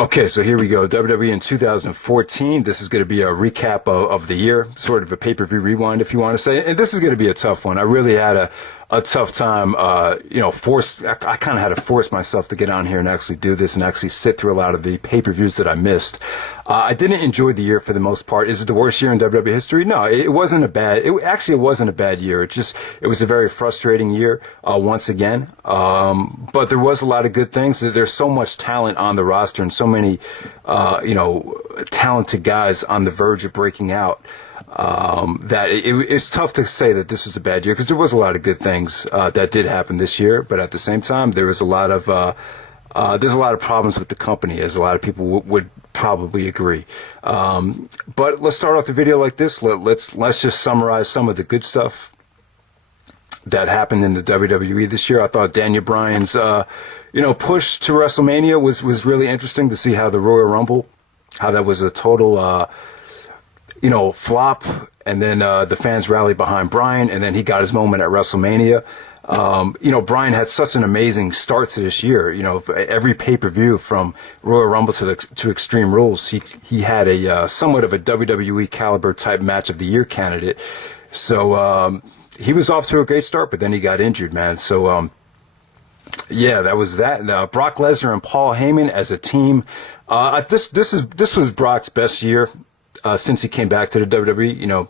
Okay, so here we go. WWE in 2014. This is going to be a recap of the year, sort of a pay-per-view rewind, if you want to say. And this is going to be a tough one. I really had a tough time, I kind of had to force myself to get on here and actually do this and actually sit through a lot of the pay-per-views that I missed. I didn't enjoy the year for the most part. Is it the worst year in WWE history? No, it wasn't it wasn't a bad year. It was a very frustrating year, once again. But there was a lot of good things. There's so much talent on the roster and so many, talented guys on the verge of breaking out. That it's tough to say that this was a bad year because there was a lot of good things that did happen this year, but at the same time there was a lot of there's a lot of problems with the company, as a lot of people would probably agree. But let's start off the video like this. Let's just summarize some of the good stuff that happened in the WWE this year. I thought Daniel Bryan's push to WrestleMania was really interesting to see how the Royal Rumble, how that was a total flop, and then the fans rallied behind Bryan, and then he got his moment at WrestleMania. Bryan had such an amazing start to this year. Every pay-per-view from Royal Rumble to Extreme Rules, he had a somewhat of a WWE caliber type match of the year candidate. So he was off to a great start, but then he got injured, man. So that was that. Brock Lesnar and Paul Heyman as a team. This was Brock's best year since he came back to the WWE.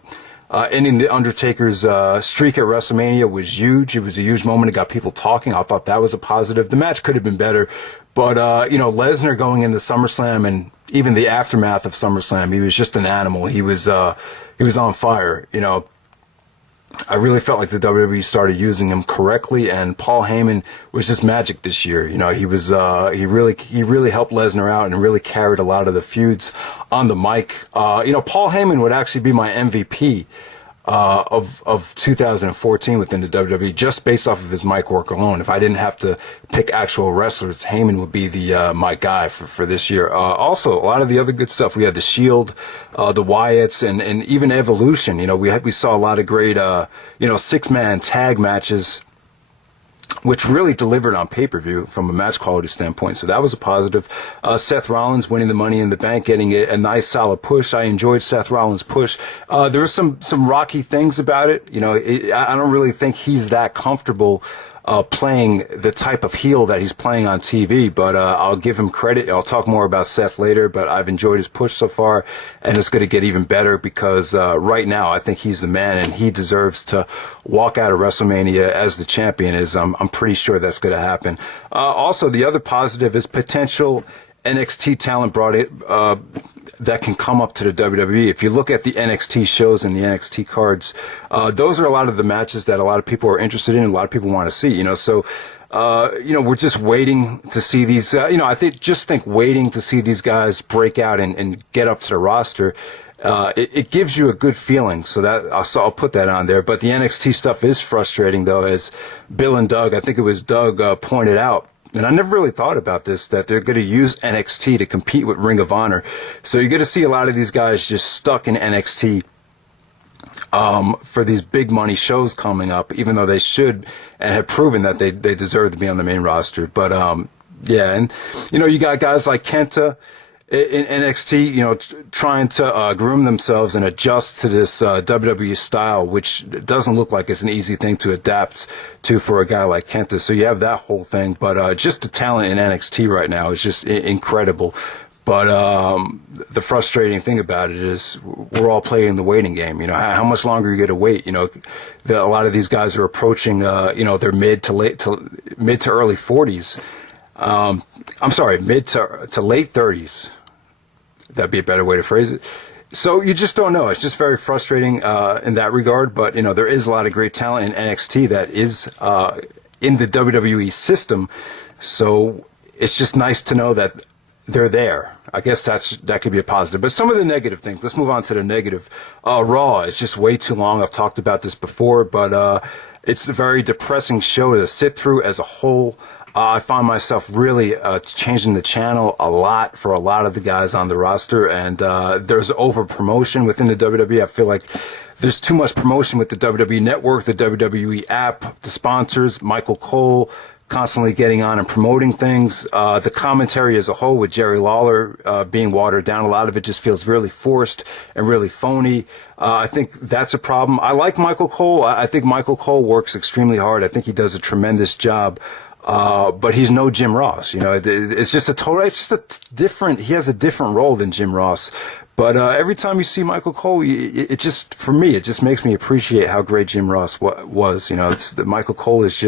Ending the Undertaker's streak at WrestleMania was huge. It was a huge moment. It got people talking. I thought that was a positive. The match could have been better, but Lesnar going into SummerSlam and even the aftermath of SummerSlam, he was just an animal. He was on fire. I really felt like the WWE started using him correctly, and Paul Heyman was just magic this year. He really helped Lesnar out and really carried a lot of the feuds on the mic. Paul Heyman would actually be my MVP of 2014 within the WWE, just based off of his mic work alone. If I didn't have to pick actual wrestlers, Heyman would be my guy for this year. Also, a lot of the other good stuff. We had the Shield, the Wyatts, and even Evolution. We saw a lot of great, 6-man tag matches, which really delivered on pay-per-view from a match quality standpoint. So that was a positive. Seth Rollins winning the Money in the Bank, getting a nice solid push. I enjoyed Seth Rollins' push. There were some rocky things about it. I don't really think he's that comfortable playing the type of heel that he's playing on TV, but I'll give him credit. I'll talk more about Seth later, but I've enjoyed his push so far, and it's going to get even better because right now I think he's the man, and he deserves to walk out of WrestleMania as the champion. I'm pretty sure that's going to happen. Also, the other positive is potential NXT talent brought it that can come up to the WWE. If you look at the NXT shows and the NXT cards, those are a lot of the matches that a lot of people are interested in, and a lot of people want to see. So we're just waiting to see these. Waiting to see these guys break out and get up to the roster. It gives you a good feeling, so I'll put that on there. But the NXT stuff is frustrating, though, as Bill and Doug, I think it was Doug, pointed out. And I never really thought about this, that they're going to use NXT to compete with Ring of Honor. So you're going to see a lot of these guys just stuck in NXT for these big money shows coming up, even though they should and have proven that they deserve to be on the main roster. But you got guys like Kenta in NXT, trying to groom themselves and adjust to this WWE style, which doesn't look like it's an easy thing to adapt to for a guy like Kenta. So you have that whole thing, but just the talent in NXT right now is just incredible. But the frustrating thing about it is we're all playing the waiting game. How much longer are you going to wait? A lot of these guys are approaching their mid to early 40s. Mid to late 30s. That'd be a better way to phrase it. So you just don't know. It's just very frustrating in that regard. But, there is a lot of great talent in NXT that is in the WWE system. So it's just nice to know that they're there. I guess that could be a positive. But some of the negative things, let's move on to the negative. Raw is just way too long. I've talked about this before, but it's a very depressing show to sit through as a whole. I find myself really changing the channel a lot for a lot of the guys on the roster, and there's over promotion within the WWE. I feel like there's too much promotion with the WWE Network, the WWE app, the sponsors, Michael Cole, constantly getting on and promoting things. The commentary as a whole with Jerry Lawler being watered down, a lot of it just feels really forced and really phony. I think that's a problem. I like Michael Cole. I think Michael Cole works extremely hard. I think he does a tremendous job. But he's no Jim Ross. It's just he has a different role than Jim Ross. But every time you see Michael Cole, for me, it just makes me appreciate how great Jim Ross was. Michael Cole is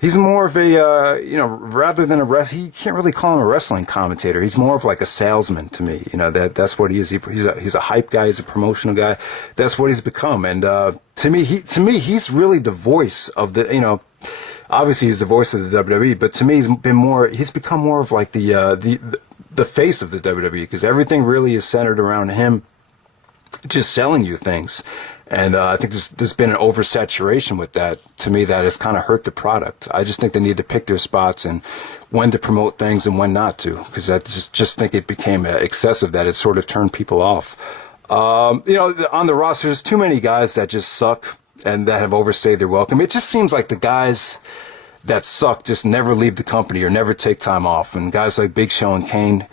he's more of a, rather than he can't really call him a wrestling commentator. He's more of like a salesman to me. That's what he is. He's a hype guy. He's a promotional guy. That's what he's become. And to me, he's really the voice of the, obviously he's the voice of the WWE, but to me he's become more of like the face of the WWE, because everything really is centered around him just selling you things. And I think there's been an oversaturation with that. To me, that has kind of hurt the product. I just think they need to pick their spots and when to promote things and when not to, because I just think it became excessive, that it sort of turned people off. On the roster, there's too many guys that just suck and that have overstayed their welcome. It just seems like the guys that suck just never leave the company or never take time off. And guys like Big Show and Kane,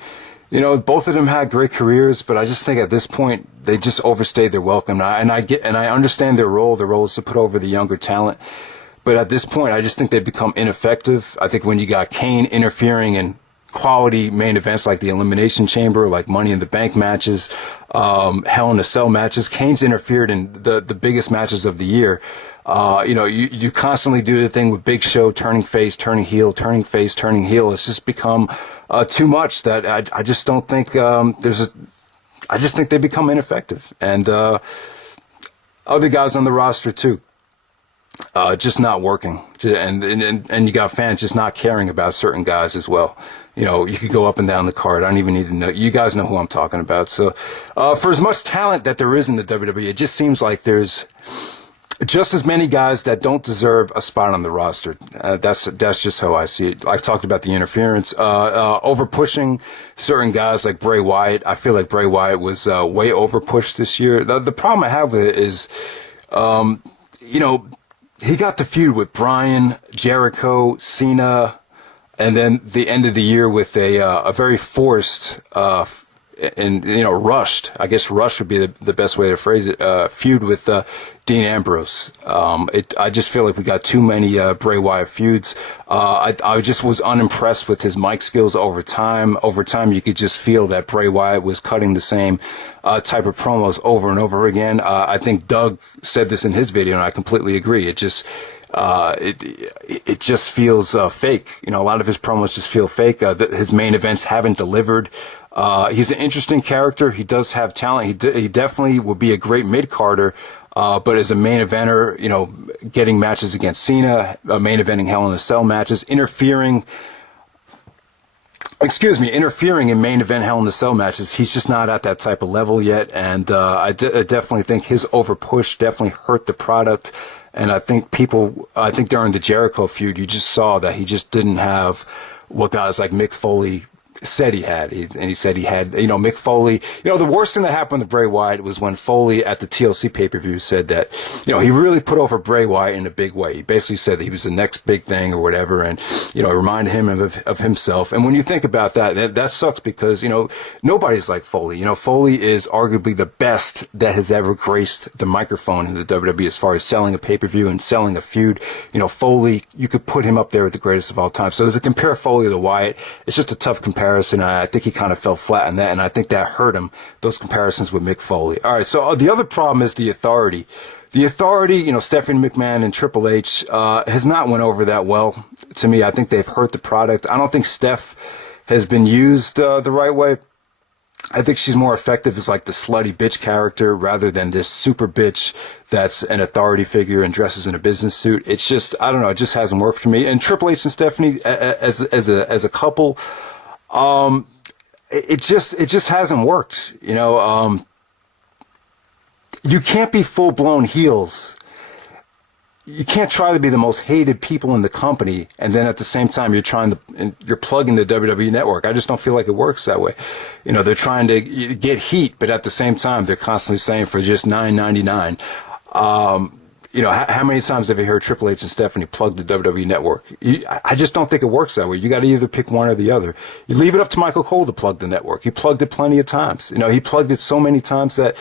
both of them had great careers, but I just think at this point they just overstayed their welcome. And I understand their role. Their role is to put over the younger talent. But at this point, I just think they've become ineffective. I think when you got Kane interfering in quality main events like the Elimination Chamber, like Money in the Bank matches, Hell in a Cell matches, Kane's interfered in the biggest matches of the year. You constantly do the thing with Big Show turning face, turning heel, turning face, turning heel. It's just become too much that I just don't think I just think they become ineffective. And other guys on the roster too, just not working. And you got fans just not caring about certain guys as well. You could go up and down the card. I don't even need to know. You guys know who I'm talking about. So for as much talent that there is in the WWE, it just seems like there's just as many guys that don't deserve a spot on the roster. That's just how I see it. I talked about the interference, over pushing certain guys like Bray Wyatt. I feel like Bray Wyatt was way over pushed this year. The problem I have with it is, he got the feud with Bryan, Jericho, Cena, and then the end of the year with a very forced and rushed. I guess rushed would be the best way to phrase it. Feud with Dean Ambrose. I just feel like we got too many Bray Wyatt feuds. I just was unimpressed with his mic skills over time. Over time, you could just feel that Bray Wyatt was cutting the same type of promos over and over again. I think Doug said this in his video, and I completely agree. It just it just feels fake. A lot of his promos just feel fake. His main events haven't delivered. He's an interesting character. He does have talent. He definitely would be a great mid-carder. But as a main eventer, getting matches against Cena, main eventing Hell in a Cell matches, interfering in main event Hell in a Cell matches, he's just not at that type of level yet. And I definitely think his over push definitely hurt the product. And I think during the Jericho feud, you just saw that he just didn't have what guys like Mick Foley said he had. He said he had, Mick Foley. The worst thing that happened to Bray Wyatt was when Foley at the TLC pay-per-view said that, he really put over Bray Wyatt in a big way. He basically said that he was the next big thing or whatever, and, it reminded him of himself. And when you think about that sucks because, nobody's like Foley. Foley is arguably the best that has ever graced the microphone in the WWE as far as selling a pay-per-view and selling a feud. Foley, you could put him up there with the greatest of all time. So to compare Foley to Wyatt, it's just a tough comparison. I think he kind of fell flat on that, and I think that hurt him, those comparisons with Mick Foley. All right, so the other problem is the Authority. The Authority, Stephanie McMahon and Triple H, has not went over that well. To me, I think they've hurt the product. I don't think Steph has been used the right way. I think she's more effective as like the slutty bitch character rather than this super bitch that's an authority figure and dresses in a business suit. It's just, I don't know, it just hasn't worked for me. And Triple H and Stephanie as a couple, it just hasn't worked. You can't be full blown heels. You can't try to be the most hated people in the company, and then at the same time you're plugging the WWE network. I just don't feel like it works that way. They're trying to get heat, but at the same time they're constantly saying for just $9.99. how many times have you heard Triple H and Stephanie plug the WWE Network? I just don't think it works that way. You got to either pick one or the other. You leave it up to Michael Cole to plug the network. He plugged it plenty of times. He plugged it so many times that,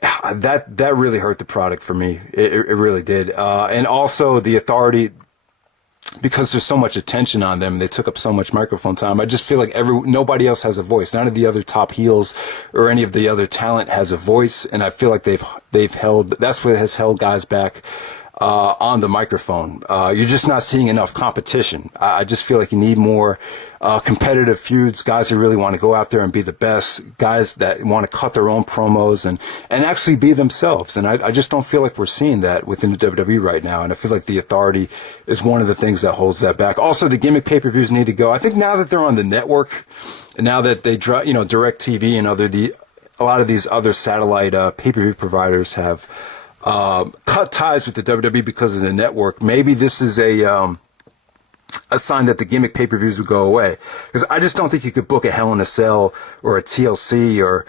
that really hurt the product for me. It really did. And also the authority, because there's so much attention on them, they took up so much microphone time. I just feel like nobody else has a voice. None of the other top heels or any of the other talent has a voice, and I feel like they've held. That's what has held guys back on the microphone. You're just not seeing enough competition. I just feel like you need more competitive feuds, guys who really want to go out there and be the best, guys that want to cut their own promos and actually be themselves. And I just don't feel like we're seeing that within the WWE right now. And I feel like the authority is one of the things that holds that back. Also, the gimmick pay-per-views need to go. I think now that they're on the network, and now that they Direct TV and a lot of these other satellite pay-per-view providers have cut ties with the WWE because of the network. Maybe this is a sign that the gimmick pay-per-views would go away, because I just don't think you could book a Hell in a Cell or a TLC or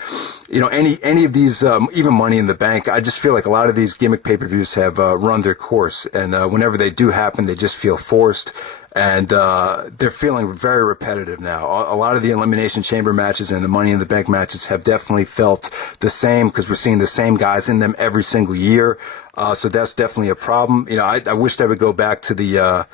any of these, even Money in the Bank. I just feel like a lot of these gimmick pay-per-views have run their course, and whenever they do happen, they just feel forced, and they're feeling very repetitive now. A lot of the Elimination Chamber matches and the Money in the Bank matches have definitely felt the same, because we're seeing the same guys in them every single year. So that's definitely a problem. I wish they would go back to the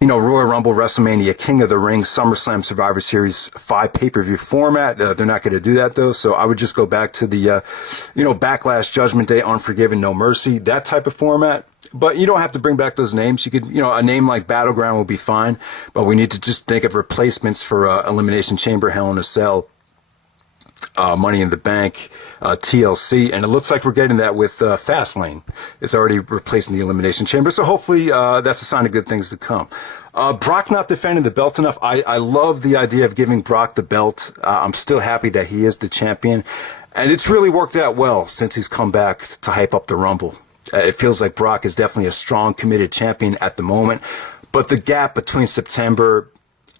Royal Rumble, WrestleMania, King of the Ring, SummerSlam, Survivor Series 5 pay-per-view format. They're not going to do that, though. So I would just go back to the, Backlash, Judgment Day, Unforgiven, No Mercy, that type of format. But you don't have to bring back those names. You could, a name like Battleground will be fine. But we need to just think of replacements for Elimination Chamber, Hell in a Cell, Money in the Bank, TLC, and it looks like we're getting that with Fastlane. It's already replacing the Elimination Chamber, so hopefully that's a sign of good things to come. Brock not defending the belt enough. I love the idea of giving Brock the belt. I'm still happy that he is the champion, and it's really worked out well since he's come back to hype up the Rumble. It feels like Brock is definitely a strong, committed champion at the moment, but the gap between September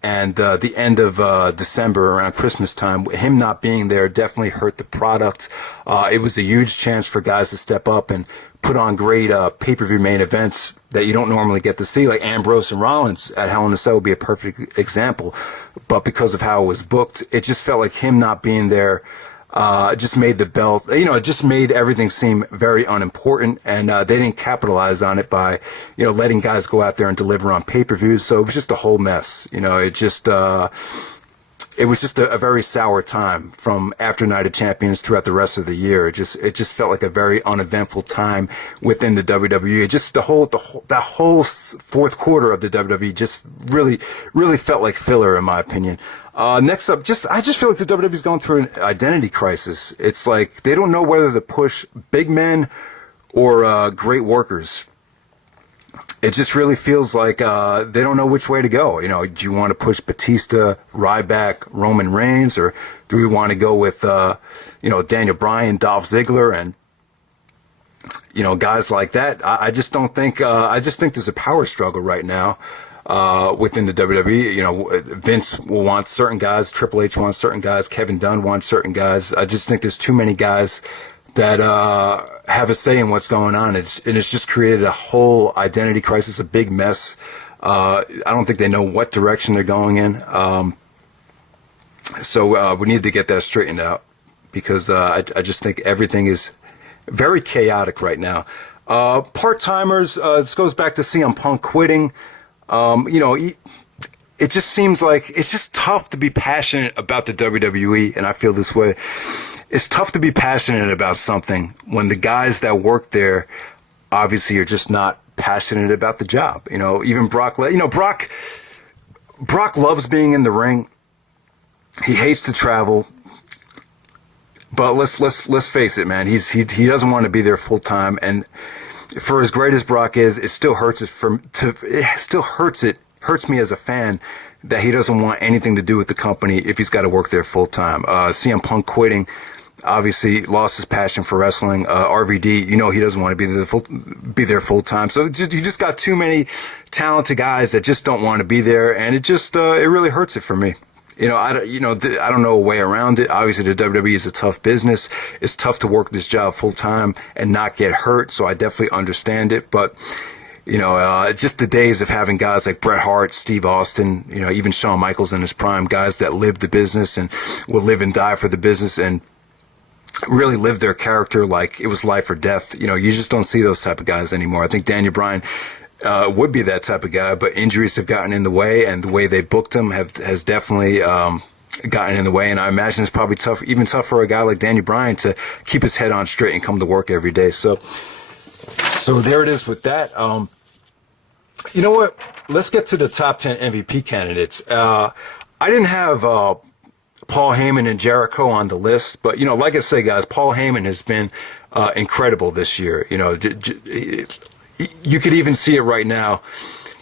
and the end of December, around Christmas time, him not being there definitely hurt the product. It was a huge chance for guys to step up and put on great pay-per-view main events that you don't normally get to see, like Ambrose and Rollins at Hell in a Cell would be a perfect example. But because of how it was booked, it just felt like him not being there just made the belt, it just made everything seem very unimportant, and they didn't capitalize on it by, letting guys go out there and deliver on pay-per-views. So it was just a whole mess. It was just a very sour time from after Night of Champions throughout the rest of the year. It just felt like a very uneventful time within the WWE. That whole fourth quarter of the WWE just really felt like filler, in my opinion. Next up, I just feel like the WWE's going through an identity crisis. It's like they don't know whether to push big men or great workers. It just really feels like they don't know which way to go. Do you want to push Batista, Ryback, Roman Reigns, or do we want to go with Daniel Bryan, Dolph Ziggler, and guys like that? I just don't think. I just think there's a power struggle right now within the WWE. Vince will want certain guys, Triple H wants certain guys, Kevin Dunn wants certain guys. I just think there's too many guys that have a say in what's going on. It's just created a whole identity crisis, a big mess. I don't think they know what direction they're going in. So we need to get that straightened out, because I just think everything is very chaotic right now. Part-timers, this goes back to CM Punk quitting. It just seems like it's just tough to be passionate about the WWE, and I feel this way. It's tough to be passionate about something when the guys that work there obviously are just not passionate about the job. Even Brock, Brock loves being in the ring. He hates to travel. But let's face it, man. He doesn't want to be there full time, and for as great as Brock is, it still hurts hurts me as a fan that he doesn't want anything to do with the company if he's got to work there full time. CM Punk quitting, obviously lost his passion for wrestling. RVD, he doesn't want to be there full time. So you just got too many talented guys that just don't want to be there, and it really hurts it for me. I don't know a way around it. Obviously, the WWE is a tough business. It's tough to work this job full time and not get hurt. So I definitely understand it. But, just the days of having guys like Bret Hart, Steve Austin, even Shawn Michaels in his prime, guys that live the business and will live and die for the business and really live their character like it was life or death. You just don't see those type of guys anymore. I think Daniel Bryan would be that type of guy, but injuries have gotten in the way, and the way they booked him has definitely gotten in the way. And I imagine it's probably even tough for a guy like Daniel Bryan to keep his head on straight and come to work every day. So there it is with that. You know what? Let's get to the top 10 MVP candidates. I didn't have Paul Heyman and Jericho on the list, but like I say, guys, Paul Heyman has been incredible this year. You could even see it right now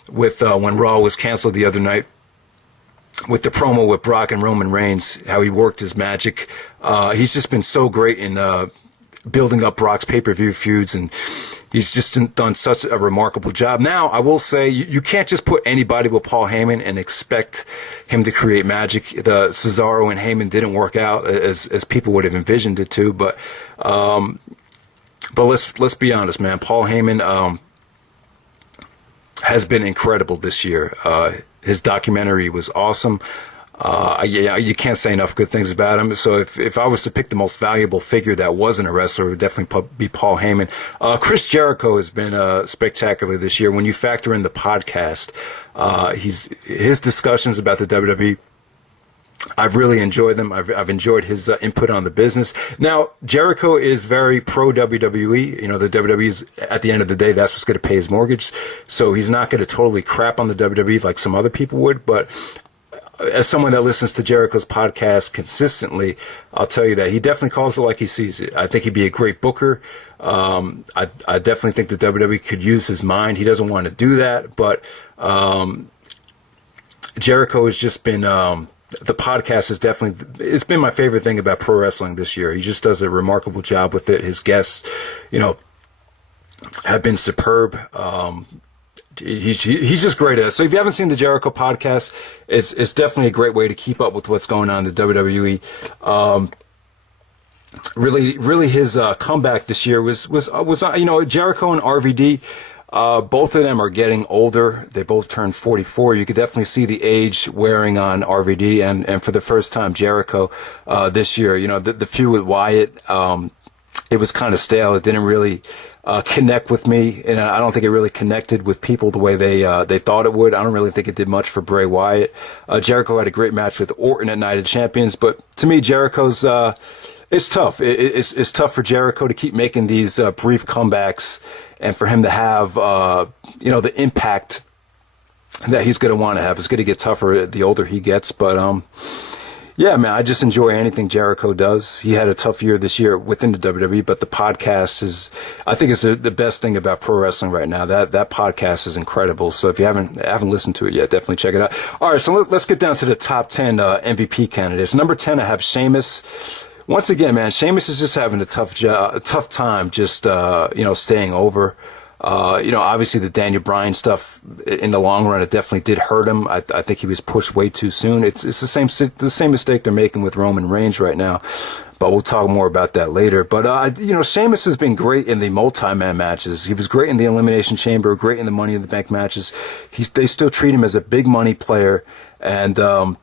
with when Raw was canceled the other night, with the promo with Brock and Roman Reigns, how he worked his magic. He's just been so great in building up Brock's pay-per-view feuds, and he's just done such a remarkable job. Now, I will say, you can't just put anybody with Paul Heyman and expect him to create magic. The Cesaro and Heyman didn't work out as people would have envisioned it to, but let's be honest, man. Paul Heyman has been incredible this year. His documentary was awesome. You can't say enough good things about him. So if I was to pick the most valuable figure that wasn't a wrestler, it would definitely be Paul Heyman. Chris Jericho has been spectacular this year. When you factor in the podcast, his discussions about the WWE, I've really enjoyed them. I've enjoyed his input on the business. Now, Jericho is very pro WWE. The WWE is, at the end of the day, that's what's going to pay his mortgage. So he's not going to totally crap on the WWE like some other people would. But as someone that listens to Jericho's podcast consistently, I'll tell you that he definitely calls it like he sees it. I think he'd be a great booker. I definitely think the WWE could use his mind. He doesn't want to do that, but Jericho has just been... the podcast is definitely, it's been my favorite thing about pro wrestling this year. He just does a remarkable job with it. His guests, have been superb. He's just great at it. So if you haven't seen the Jericho podcast, it's definitely a great way to keep up with what's going on in the WWE. Really his comeback this year was Jericho and RVD. Both of them are getting older. They both turned 44. You could definitely see the age wearing on RVD, and for the first time, Jericho this year. The feud with Wyatt, it was kind of stale. It didn't really connect with me, and I don't think it really connected with people the way they thought it would. I don't really think it did much for Bray Wyatt. Jericho had a great match with Orton at Night of Champions, but to me, Jericho's it's tough. It's tough for Jericho to keep making these brief comebacks, and for him to have the impact that he's going to want to have. It's going to get tougher the older he gets, but yeah, man, I just enjoy anything Jericho does. He had a tough year this year within the WWE, but the podcast I think is the best thing about pro wrestling right now. That podcast is incredible. So if you haven't listened to it yet, definitely check it out. All right, so let's get down to the top 10 MVP candidates. Number 10, I have Sheamus. Once again, man, Sheamus is just having a tough time just staying over. Obviously the Daniel Bryan stuff in the long run, it definitely did hurt him. I think he was pushed way too soon. It's the same mistake they're making with Roman Reigns right now, but we'll talk more about that later. But Sheamus has been great in the multi-man matches. He was great in the Elimination Chamber, great in the Money in the Bank matches. They still treat him as a big money player, and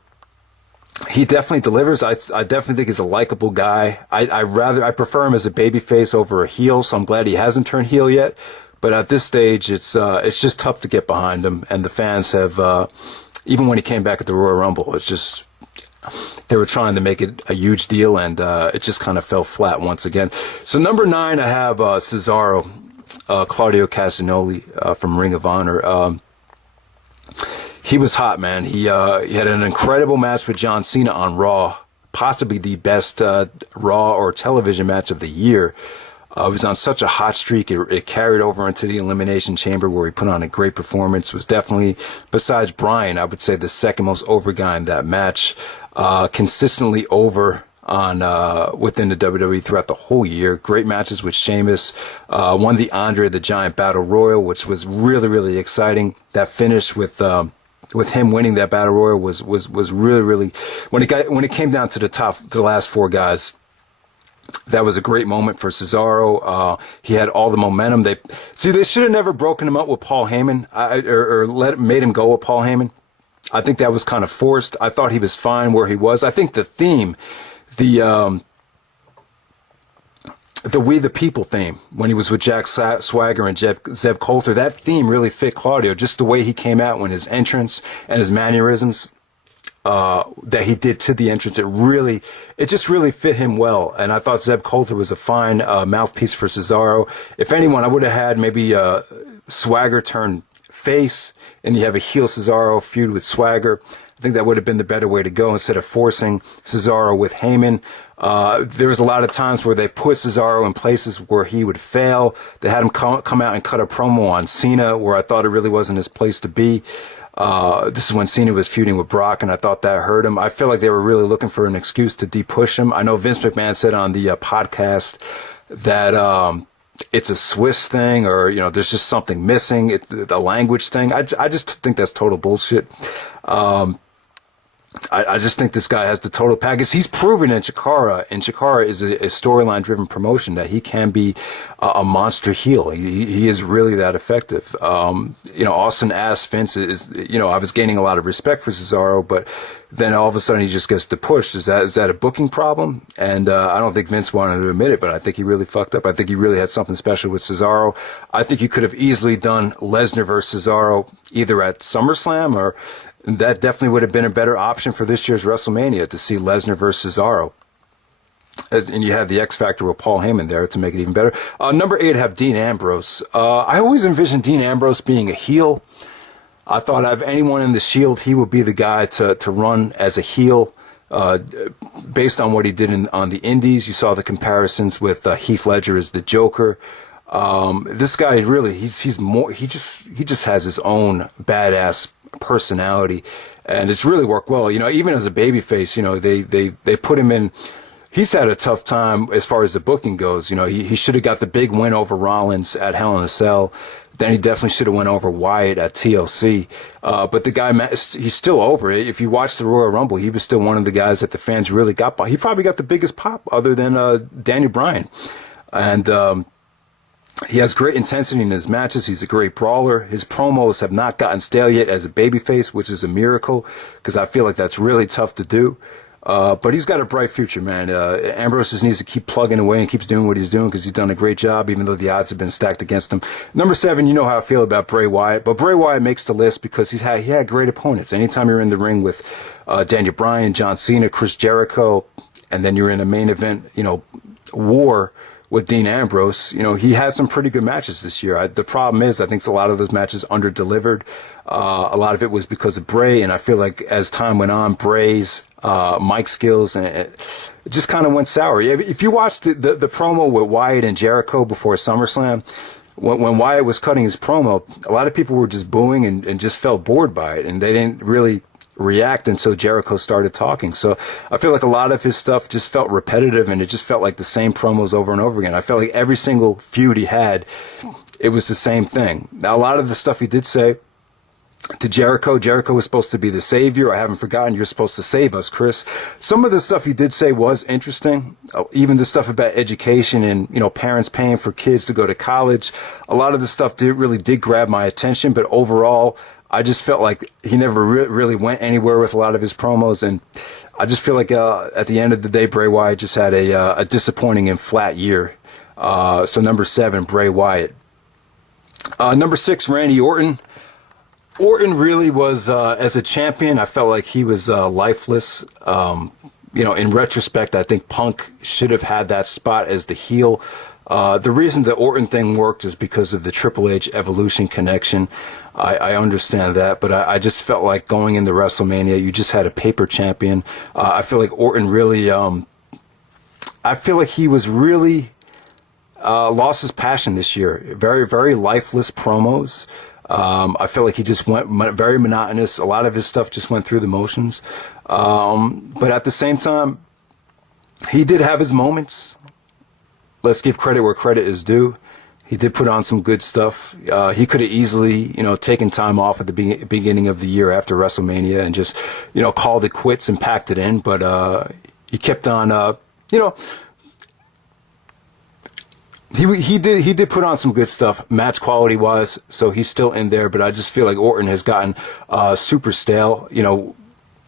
he definitely delivers. I definitely think he's a likable guy. I prefer him as a babyface over a heel, so I'm glad he hasn't turned heel yet. But at this stage, it's just tough to get behind him, and the fans have, even when he came back at the Royal Rumble, it's just, they were trying to make it a huge deal, and it just kind of fell flat once again. So number 9, I have Cesaro, Claudio Castagnoli from Ring of Honor. He was hot, man. He had an incredible match with John Cena on Raw, possibly the best Raw or television match of the year. It was on such a hot streak. It carried over into the Elimination Chamber, where he put on a great performance. Was definitely, besides Bryan, I would say the second most over guy in that match. Consistently over on within the WWE throughout the whole year. Great matches with Sheamus. Won the Andre the Giant Battle Royal, which was really, really exciting. That finish with with him winning that battle royal was really, really, when it came down to the last four guys, that was a great moment for Cesaro. He had all the momentum. They should have never broken him up with Paul Heyman, or made him go with Paul Heyman. I think that was kind of forced. I thought he was fine where he was. I think the theme, the We the People theme, when he was with Jack Swagger and Zeb Coulter, that theme really fit Claudio. Just the way he came out when his entrance and his mannerisms that he did to the entrance, it just really fit him well. And I thought Zeb Coulter was a fine mouthpiece for Cesaro. If anyone, I would have had maybe Swagger turn face, and you have a heel Cesaro feud with Swagger. I think that would have been the better way to go instead of forcing Cesaro with Heyman. There was a lot of times where they put Cesaro in places where he would fail. They had him come out and cut a promo on Cena, where I thought it really wasn't his place to be. This is when Cena was feuding with Brock, and I thought that hurt him. I feel like they were really looking for an excuse to de-push him. I know Vince McMahon said on the podcast that it's a Swiss thing, or there's just something missing. It's the language thing. I just think that's total bullshit. I just think this guy has the total package. He's proven in Chikara, and Chikara is a storyline-driven promotion, that he can be a monster heel. He is really that effective. Austin asked Vince, I was gaining a lot of respect for Cesaro, but then all of a sudden he just gets pushed. Is that a booking problem? And I don't think Vince wanted to admit it, but I think he really fucked up. I think he really had something special with Cesaro. I think you could have easily done Lesnar versus Cesaro either at SummerSlam, or that definitely would have been a better option for this year's WrestleMania, to see Lesnar versus Cesaro. And you have the X Factor with Paul Heyman there to make it even better. Number 8, I have Dean Ambrose. I always envisioned Dean Ambrose being a heel. I thought out of anyone in the Shield, he would be the guy to run as a heel. Based on what he did on the Indies, you saw the comparisons with Heath Ledger as the Joker. This guy is really, he just has his own badass personality, and it's really worked well. Even as a babyface, they put him in. He's had a tough time as far as the booking goes. He should have got the big win over Rollins at Hell in a Cell. Then he definitely should have went over Wyatt at TLC. But the guy, he's still over it. If you watch the Royal Rumble, he was still one of the guys that the fans really got by. He probably got the biggest pop other than Daniel Bryan. And he has great intensity in his matches. He's a great brawler. His promos have not gotten stale yet as a babyface, which is a miracle, because I feel like that's really tough to do. But he's got a bright future, man. Ambrose just needs to keep plugging away and keeps doing what he's doing, because he's done a great job, even though the odds have been stacked against him. Number 7, you know how I feel about Bray Wyatt, but Bray Wyatt makes the list because he had great opponents. Anytime you're in the ring with Daniel Bryan, John Cena, Chris Jericho, and then you're in a main event, war with Dean Ambrose, he had some pretty good matches this year. The problem is, I think a lot of those matches under-delivered. A lot of it was because of Bray, and I feel like as time went on, Bray's mic skills and it just kind of went sour. If you watched the promo with Wyatt and Jericho before SummerSlam, when Wyatt was cutting his promo, a lot of people were just booing and just felt bored by it, and they didn't really react until Jericho started talking. So I feel like a lot of his stuff just felt repetitive, and it just felt like the same promos over and over again. I felt like every single feud he had, it was the same thing. Now, a lot of the stuff he did say to Jericho was supposed to be the savior. I haven't forgotten, you're supposed to save us, Chris. Some of the stuff he did say was interesting. Even the stuff about education and, parents paying for kids to go to college. A lot of the stuff really did grab my attention, but overall, I just felt like he never really went anywhere with a lot of his promos, and I just feel like at the end of the day, Bray Wyatt just had a disappointing and flat year. So number 7, Bray Wyatt. Number 6, Randy Orton. Orton really was, as a champion, I felt like he was lifeless. In retrospect, I think Punk should have had that spot as the heel. The reason the Orton thing worked is because of the Triple H Evolution connection. I understand that, but I just felt like going into WrestleMania, you just had a paper champion. I feel like Orton really, I feel like he was really lost his passion this year. Very, very lifeless promos. I feel like he just went very monotonous. A lot of his stuff just went through the motions. But at the same time, he did have his moments. Let's give credit where credit is due. He did put on some good stuff. He could have easily, taken time off at the beginning of the year after WrestleMania and just, called it quits and packed it in. But he kept on, he did put on some good stuff, match quality wise. So he's still in there. But I just feel like Orton has gotten super stale.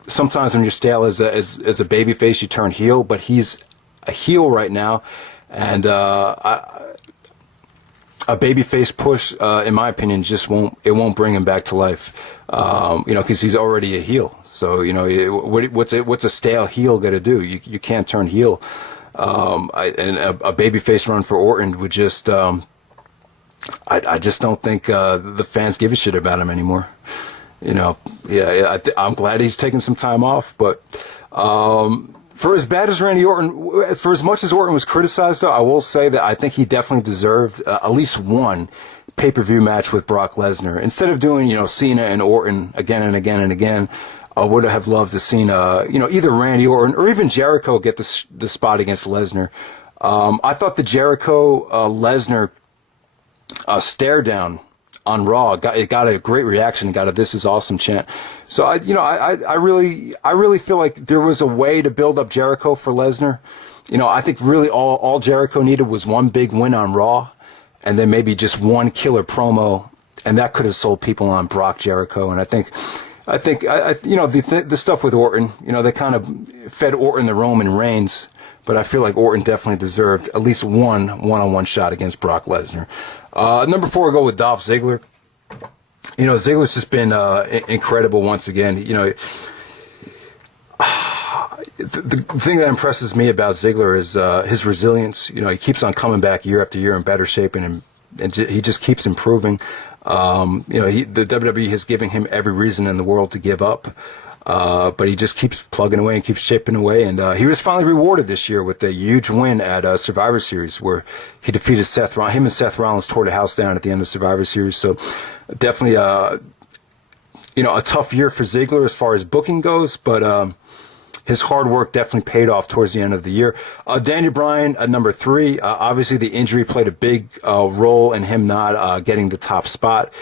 Sometimes when you're stale as a babyface, you turn heel. But he's a heel right now, and a babyface push, in my opinion, just won't bring him back to life. Because he's already a heel. So what's a stale heel got to do? You can't turn heel. And a babyface run for Orton would just, I just don't think the fans give a shit about him anymore. I'm glad he's taking some time off, but. For as bad as Randy Orton, for as much as Orton was criticized, though, I will say that I think he definitely deserved at least one pay-per-view match with Brock Lesnar. Instead of doing, Cena and Orton again and again and again, I would have loved to seen, either Randy Orton or even Jericho get the spot against Lesnar. I thought the Jericho Lesnar stare down on Raw got a great reaction, got a "This is awesome" chant. So I really feel like there was a way to build up Jericho for Lesnar. I think really all Jericho needed was one big win on Raw, and then maybe just one killer promo, and that could have sold people on Brock Jericho. And I think the stuff with Orton, they kind of fed Orton the Roman Reigns, but I feel like Orton definitely deserved at least one-on-one shot against Brock Lesnar. Number 4, I go with Dolph Ziggler. Ziggler's just been incredible once again. The thing that impresses me about Ziggler is his resilience. He keeps on coming back year after year in better shape, and he just keeps improving. The WWE has given him every reason in the world to give up. But he just keeps plugging away and keeps chipping away. And he was finally rewarded this year with a huge win at Survivor Series, where he defeated Seth Rollins. Him and Seth Rollins tore the house down at the end of Survivor Series. So definitely, a tough year for Ziggler as far as booking goes. But his hard work definitely paid off towards the end of the year. Daniel Bryan at number 3. Obviously, the injury played a big role in him not getting the top spot.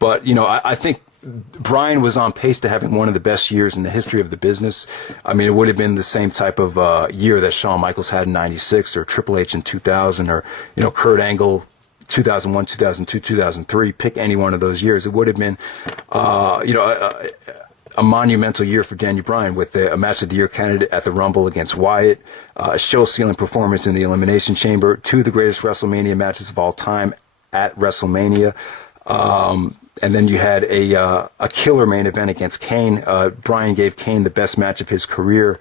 But, I think Bryan was on pace to having one of the best years in the history of the business. I mean, it would have been the same type of year that Shawn Michaels had in '96, or Triple H in 2000, or Kurt Angle 2001, 2002, 2003. Pick any one of those years. It would have been a monumental year for Daniel Bryan, with a match of the year candidate at the Rumble against Wyatt, a show-stealing performance in the Elimination Chamber, 2 of the greatest WrestleMania matches of all time at WrestleMania. And then you had a killer main event against Kane. Bryan gave Kane the best match of his career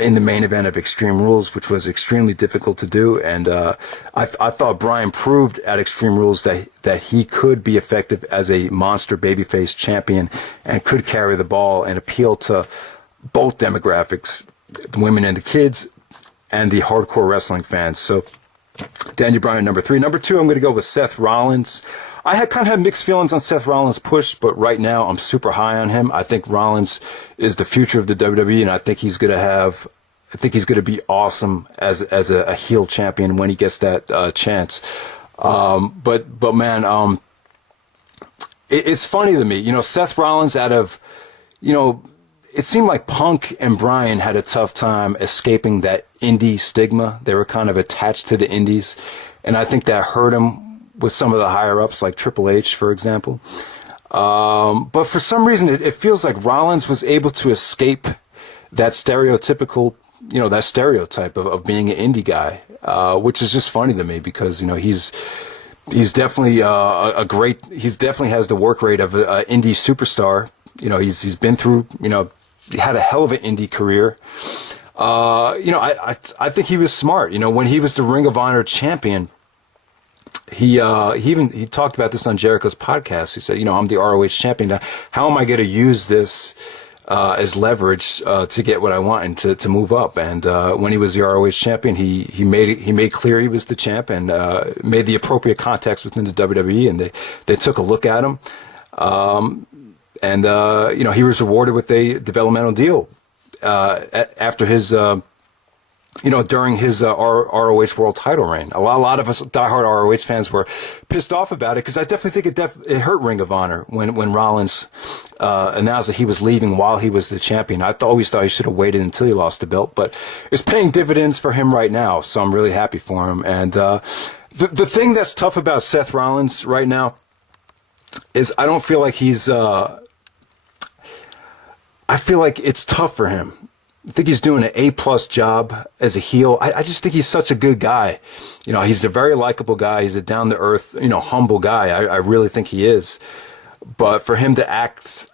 in the main event of Extreme Rules, which was extremely difficult to do. And I thought Bryan proved at Extreme Rules that he could be effective as a monster babyface champion and could carry the ball and appeal to both demographics, the women and the kids, and the hardcore wrestling fans. So Daniel Bryan, number 3. Number 2, I'm going to go with Seth Rollins. I had kind of had mixed feelings on Seth Rollins' push, but right now I'm super high on him. I think Rollins is the future of the WWE, and I think he's going to be awesome as a heel champion when he gets that chance. But man, it's funny to me, Seth Rollins it seemed like Punk and Bryan had a tough time escaping that indie stigma. They were kind of attached to the indies, and I think that hurt him with some of the higher-ups, like Triple H, for example. But for some reason, it feels like Rollins was able to escape that stereotypical, that stereotype of being an indie guy, which is just funny to me because, he's definitely he definitely has the work rate of an indie superstar. He's been through, he had a hell of an indie career. I think he was smart. When he was the Ring of Honor champion, he talked about this on Jericho's podcast. He said, I'm the ROH champion. Now, how am I going to use this as leverage to get what I want and to move up? And when he was the ROH champion, he made clear he was the champ and made the appropriate contacts within the WWE, and they took a look at him. He was rewarded with a developmental deal after his during his ROH World Title reign. A lot of us diehard ROH fans were pissed off about it because I definitely think it hurt Ring of Honor when Rollins announced that he was leaving while he was the champion. I always thought he should have waited until he lost the belt, but it's paying dividends for him right now, so I'm really happy for him. And the thing that's tough about Seth Rollins right now is I don't feel like he's... I feel like it's tough for him. I think he's doing an A-plus job as a heel. I just think he's such a good guy. He's a very likable guy. He's a down-to-earth, humble guy. I really think he is. But for him to act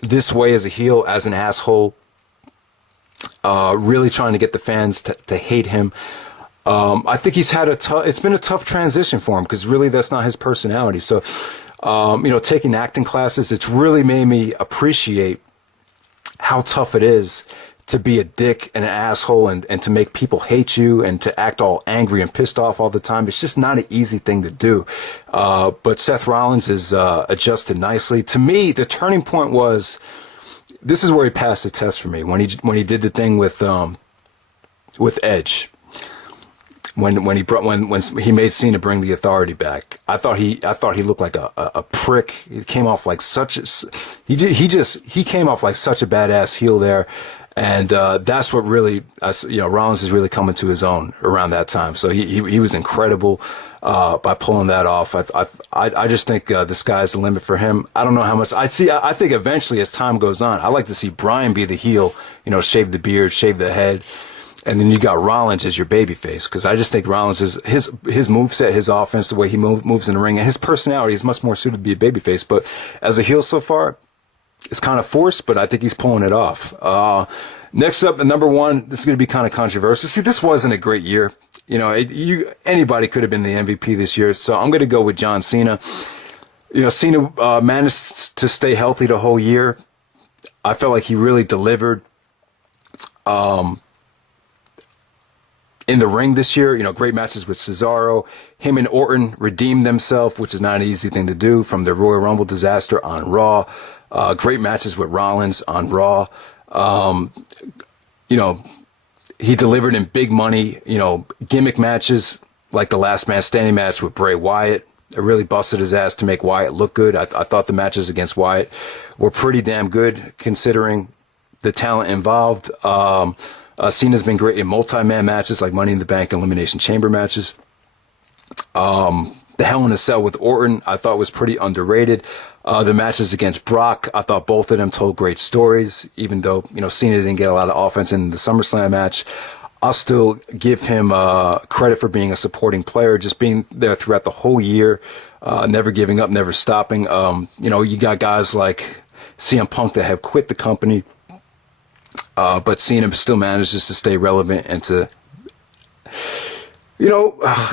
this way as a heel, as an asshole, really trying to get the fans to hate him, I think he's had it's been a tough transition for him because really that's not his personality. So, taking acting classes, it's really made me appreciate how tough it is to be a dick and an asshole and to make people hate you and to act all angry and pissed off all the time. It's just not an easy thing to do. But Seth Rollins is adjusted nicely. To me, the turning point was, this is where he passed the test for me, when he did the thing with Edge. When he made Cena bring the Authority back, I thought he looked like a prick. He came off like he came off like such a badass heel there. And that's what really, Rollins is really coming to his own around that time. So he was incredible by pulling that off. I just think the sky's the limit for him. I don't know how much I think eventually, as time goes on, I like to see Bryan be the heel. Shave the beard, shave the head, and then you got Rollins as your babyface. Because I just think Rollins is his moveset, his offense, the way he moves in the ring, and his personality is much more suited to be a babyface. But as a heel so far, it's kind of forced, but I think he's pulling it off. Next up, at number one, this is going to be kind of controversial. See, this wasn't a great year. Anybody could have been the MVP this year, so I'm going to go with John Cena. Cena managed to stay healthy the whole year. I felt like he really delivered in the ring this year. Great matches with Cesaro. Him and Orton redeemed themselves, which is not an easy thing to do, from the Royal Rumble disaster on Raw. Great matches with Rollins on Raw. He delivered in big money, gimmick matches like the Last Man Standing match with Bray Wyatt. It really busted his ass to make Wyatt look good. I thought the matches against Wyatt were pretty damn good considering the talent involved. Cena's been great in multi-man matches like Money in the Bank, Elimination Chamber matches. The Hell in a Cell with Orton, I thought was pretty underrated. The matches against Brock, I thought both of them told great stories, even though, Cena didn't get a lot of offense in the SummerSlam match. I'll still give him credit for being a supporting player, just being there throughout the whole year, never giving up, never stopping. You got guys like CM Punk that have quit the company, but Cena still manages to stay relevant and to,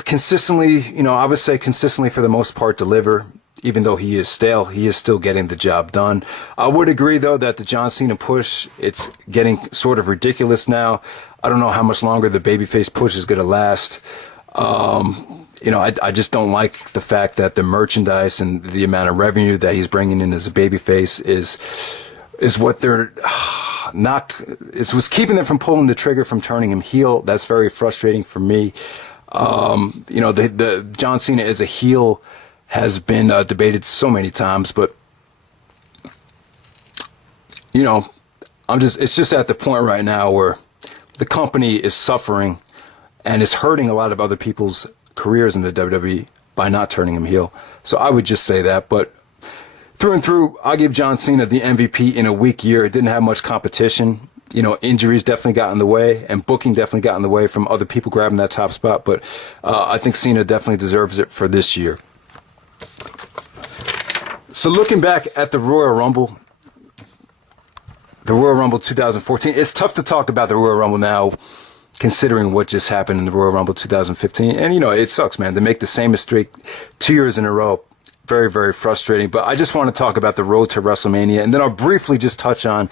consistently, I would say consistently for the most part deliver. Even though he is stale, he is still getting the job done. I would agree, though, that the John Cena push, it's getting sort of ridiculous now. I don't know how much longer the babyface push is going to last. I just don't like the fact that the merchandise and the amount of revenue that he's bringing in as a babyface is what they're not. It's what's keeping them from pulling the trigger from turning him heel. That's very frustrating for me. The John Cena as a heel has been debated so many times, but it's just at the point right now where the company is suffering and is hurting a lot of other people's careers in the WWE by not turning him heel. So I would just say that, but through and through, I'll give John Cena the MVP in a weak year. It didn't have much competition. Injuries definitely got in the way, and booking definitely got in the way from other people grabbing that top spot, but I think Cena definitely deserves it for this year. So looking back at the Royal Rumble 2014, it's tough to talk about the Royal Rumble now, considering what just happened in the Royal Rumble 2015. And, it sucks, man, to make the same mistake 2 years in a row. Very, very frustrating. But I just want to talk about the road to WrestleMania, and then I'll briefly just touch on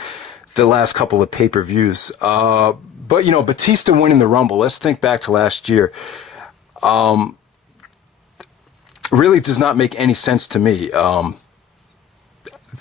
the last couple of pay-per-views. But, Batista winning the Rumble, let's think back to last year. Really does not make any sense to me.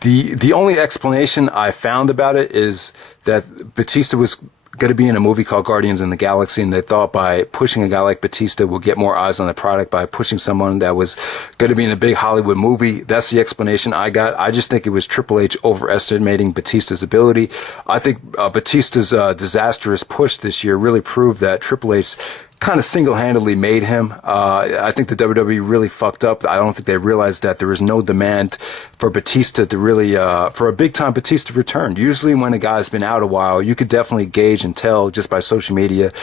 The only explanation I found about it is that Batista was going to be in a movie called Guardians in the Galaxy, and they thought by pushing a guy like Batista would get more eyes on the product by pushing someone that was going to be in a big Hollywood movie. That's the explanation I got. I just think it was Triple H overestimating Batista's ability. I think Batista's disastrous push this year really proved that Triple H kind of single-handedly made him. I think the WWE really fucked up. I don't think they realized that there was no demand for Batista to really, for a big-time Batista return. Usually when a guy's been out a while, you could definitely gauge and tell just by social media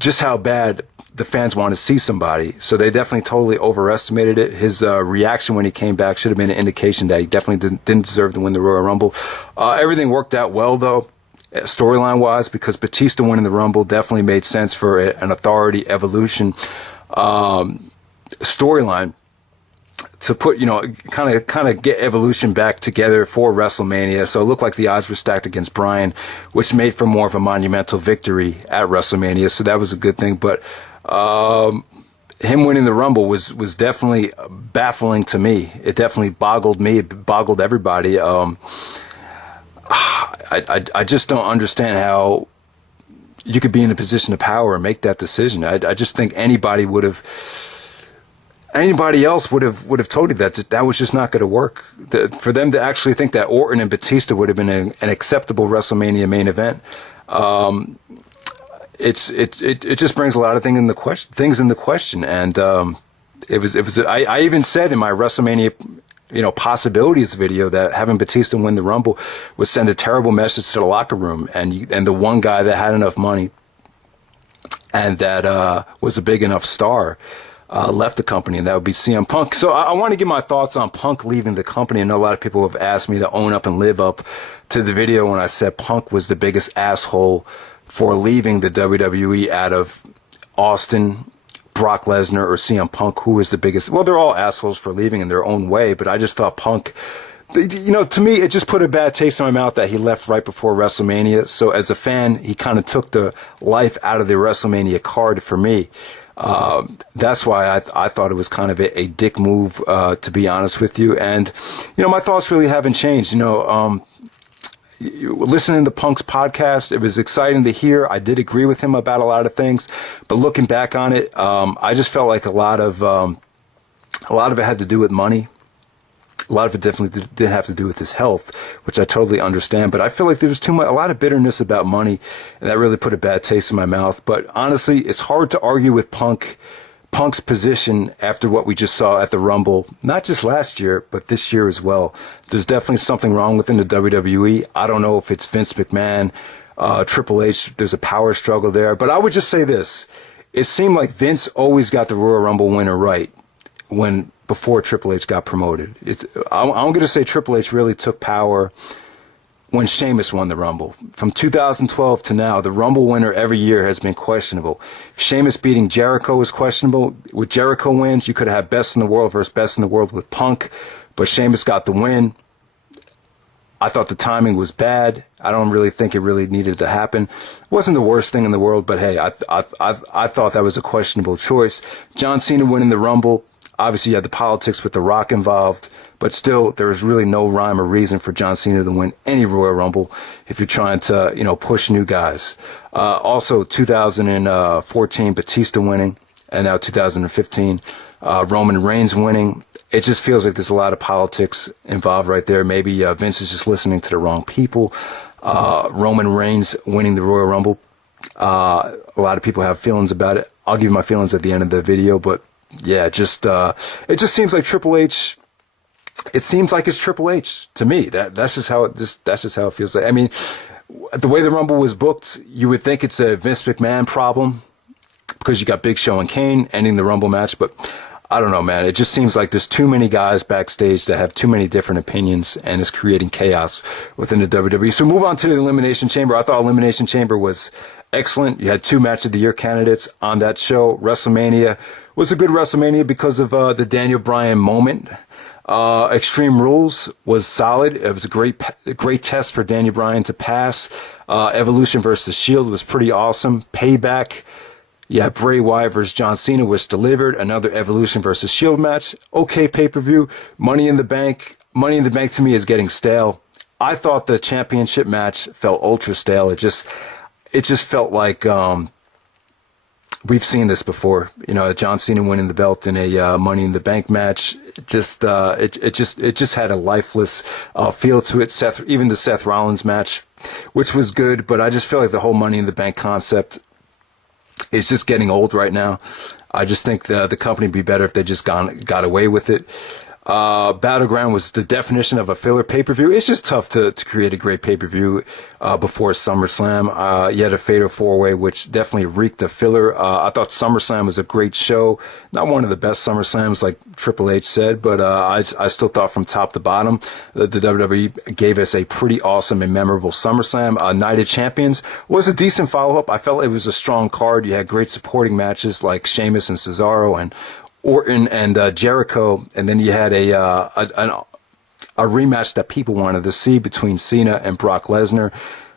just how bad the fans want to see somebody. So they definitely totally overestimated it. His reaction when he came back should have been an indication that he definitely didn't deserve to win the Royal Rumble. Everything worked out well, though, storyline wise, because Batista winning the Rumble definitely made sense for an Authority Evolution storyline to put, kind of get Evolution back together for WrestleMania. So it looked like the odds were stacked against Bryan, which made for more of a monumental victory at WrestleMania. So that was a good thing. But him winning the Rumble was definitely baffling to me. It definitely boggled me. It boggled everybody. I just don't understand how you could be in a position of power and make that decision. I just think anybody else would have told you that was just not going to work. For them to actually think that Orton and Batista would have been an acceptable WrestleMania main event, it just brings a lot of things into question. And I even said in my WrestleMania possibilities video that having Batista win the Rumble would send a terrible message to the locker room, and the one guy that had enough money and that was a big enough star left the company, and that would be CM Punk. So I want to give my thoughts on Punk leaving the company. I know a lot of people have asked me to own up and live up to the video when I said Punk was the biggest asshole for leaving the WWE out of Austin, Brock Lesnar, or CM Punk. Who was the biggest? Well, they're all assholes for leaving in their own way, but I just thought Punk, to me, it just put a bad taste in my mouth that he left right before WrestleMania. So as a fan, he kind of took the life out of the WrestleMania card for me. That's why I thought it was kind of a dick move, to be honest with you. And, my thoughts really haven't changed. Listening to Punk's podcast, it was exciting to hear. I did agree with him about a lot of things, but looking back on it, I just felt like a lot of it had to do with money. A lot of it definitely did have to do with his health, which I totally understand. But I feel like there was a lot of bitterness about money, and that really put a bad taste in my mouth. But honestly, it's hard to argue with Punk's position after what we just saw at the Rumble, not just last year, but this year as well. There's definitely something wrong within the WWE. I don't know if it's Vince McMahon, Triple H, there's a power struggle there. But I would just say this. It seemed like Vince always got the Royal Rumble winner right before Triple H got promoted. I'm going to say Triple H really took power when Sheamus won the Rumble. From 2012 to now, the Rumble winner every year has been questionable. Sheamus beating Jericho is questionable. With Jericho wins, you could have best in the world versus best in the world with Punk, but Sheamus got the win. I thought the timing was bad. I don't really think it really needed to happen. It wasn't the worst thing in the world, but hey, I thought that was a questionable choice. John Cena winning the Rumble. Obviously, you had the politics with The Rock involved, but still, there was really no rhyme or reason for John Cena to win any Royal Rumble if you're trying to, push new guys. Also, 2014, Batista winning, and now 2015, Roman Reigns winning. It just feels like there's a lot of politics involved right there. Maybe Vince is just listening to the wrong people. Roman Reigns winning the Royal Rumble. A lot of people have feelings about it. I'll give you my feelings at the end of the video, but yeah, it just seems like Triple H. It seems like it's Triple H to me. That's just how it feels like. I mean, the way the Rumble was booked, you would think it's a Vince McMahon problem because you got Big Show and Kane ending the Rumble match, but I don't know, man. It just seems like there's too many guys backstage that have too many different opinions, and it's creating chaos within the WWE. So move on to the Elimination Chamber. I thought Elimination Chamber was excellent. You had 2 Match of the Year candidates on that show. WrestleMania was a good WrestleMania because of the Daniel Bryan moment. Extreme Rules was solid. It was a great test for Daniel Bryan to pass. Evolution versus The Shield was pretty awesome. Payback, yeah, Bray Wyatt versus John Cena was delivered. Another Evolution versus Shield match. Okay, pay-per-view. Money in the Bank. Money in the Bank to me is getting stale. I thought the championship match felt ultra stale. it just felt like we've seen this before. John Cena winning the belt in a Money in the Bank match. It just had a lifeless feel to it. Even the Seth Rollins match, which was good, but I just feel like the whole Money in the Bank concept is just getting old right now. I just think the company would be better if they just got away with it. Battleground was the definition of a filler pay-per-view. It's just tough to create a great pay-per-view before SummerSlam. You had a Fatal 4-Way, which definitely reeked of filler. I thought SummerSlam was a great show. Not one of the best SummerSlams, like Triple H said, but I still thought from top to bottom that the WWE gave us a pretty awesome and memorable SummerSlam. Night of Champions was a decent follow-up. I felt it was a strong card. You had great supporting matches like Sheamus and Cesaro and Orton and Jericho, and then you had a rematch that people wanted to see between Cena and Brock Lesnar.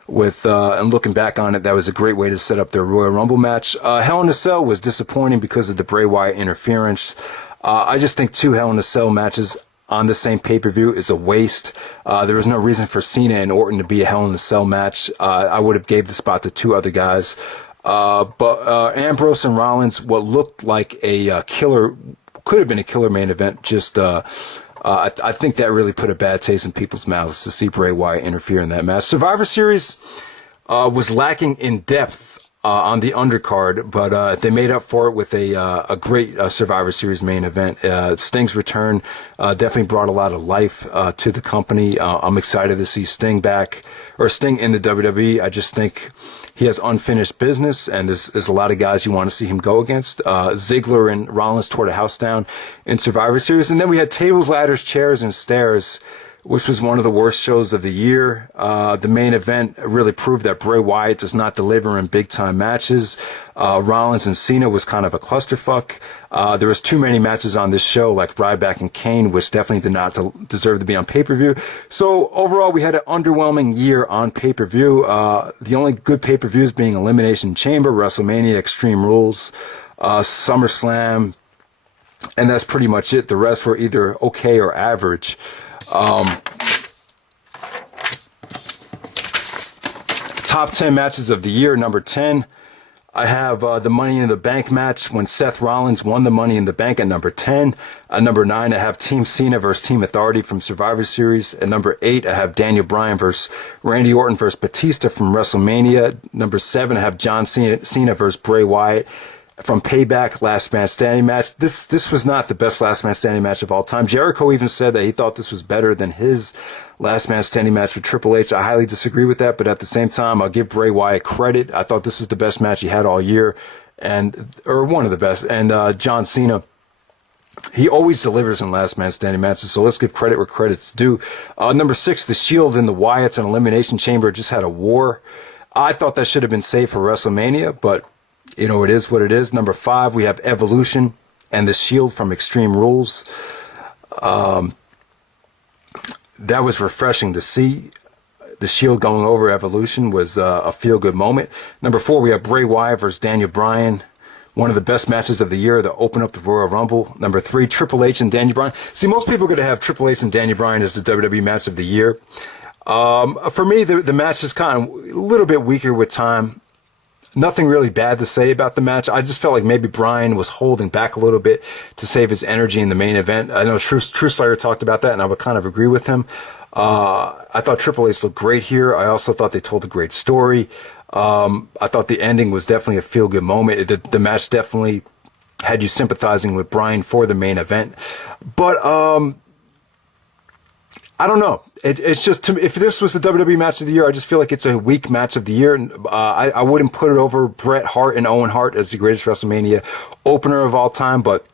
And looking back on it, that was a great way to set up their Royal Rumble match. Hell in a Cell was disappointing because of the Bray Wyatt interference. I just think 2 Hell in a Cell matches on the same pay-per-view is a waste. There was no reason for Cena and Orton to be a Hell in a Cell match. I would have gave the spot to 2 other guys. But Ambrose and Rollins, what looked like a killer, could have been a killer main event. I think that really put a bad taste in people's mouths to see Bray Wyatt interfere in that match. Survivor Series was lacking in depth on the undercard, but they made up for it with a great Survivor Series main event. Sting's return definitely brought a lot of life to the company. I'm excited to see Sting in the WWE. I just think he has unfinished business, and there's a lot of guys you want to see him go against. Ziggler and Rollins tore the house down in Survivor Series, and then we had tables, ladders, chairs, and stairs, which was one of the worst shows of the year. The main event really proved that Bray Wyatt does not deliver in big-time matches. Rollins and Cena was kind of a clusterfuck. There was too many matches on this show, like Ryback and Kane, which definitely did not deserve to be on pay-per-view. So overall, we had an underwhelming year on pay-per-view. The only good pay-per-views being Elimination Chamber, WrestleMania, Extreme Rules, SummerSlam, and that's pretty much it. The rest were either okay or average. Top 10 matches of the year. Number 10, I have the Money in the Bank match when Seth Rollins won the Money in the Bank at number 10. Number 9, I have Team Cena versus Team Authority from Survivor Series. At number 8, I have Daniel Bryan versus Randy Orton versus Batista from WrestleMania. Number 7, I have John Cena versus Bray Wyatt from Payback, Last Man Standing match. This was not the best Last Man Standing match of all time. Jericho even said that he thought this was better than his Last Man Standing match with Triple H. I highly disagree with that, but at the same time, I'll give Bray Wyatt credit. I thought this was the best match he had all year, or one of the best. And John Cena, he always delivers in Last Man Standing matches, so let's give credit where credit's due. Number 6, The Shield and the Wyatts and Elimination Chamber just had a war. I thought that should have been saved for WrestleMania, but it is what it is. Number 5, we have Evolution and The Shield from Extreme Rules. That was refreshing to see. The Shield going over Evolution was a feel-good moment. Number 4, we have Bray Wyatt versus Daniel Bryan. One of the best matches of the year to open up the Royal Rumble. Number 3, Triple H and Daniel Bryan. See, most people are going to have Triple H and Daniel Bryan as the WWE match of the year. For me, the match is kind of a little bit weaker with time. Nothing really bad to say about the match. I just felt like maybe Bryan was holding back a little bit to save his energy in the main event. I know True Slayer talked about that, and I would kind of agree with him. I thought Triple H looked great here. I also thought they told a great story. I thought the ending was definitely a feel-good moment. The match definitely had you sympathizing with Bryan for the main event. But I don't know. It's just, if this was the WWE match of the year, I just feel like it's a weak match of the year. I wouldn't put it over Bret Hart and Owen Hart as the greatest WrestleMania opener of all time, but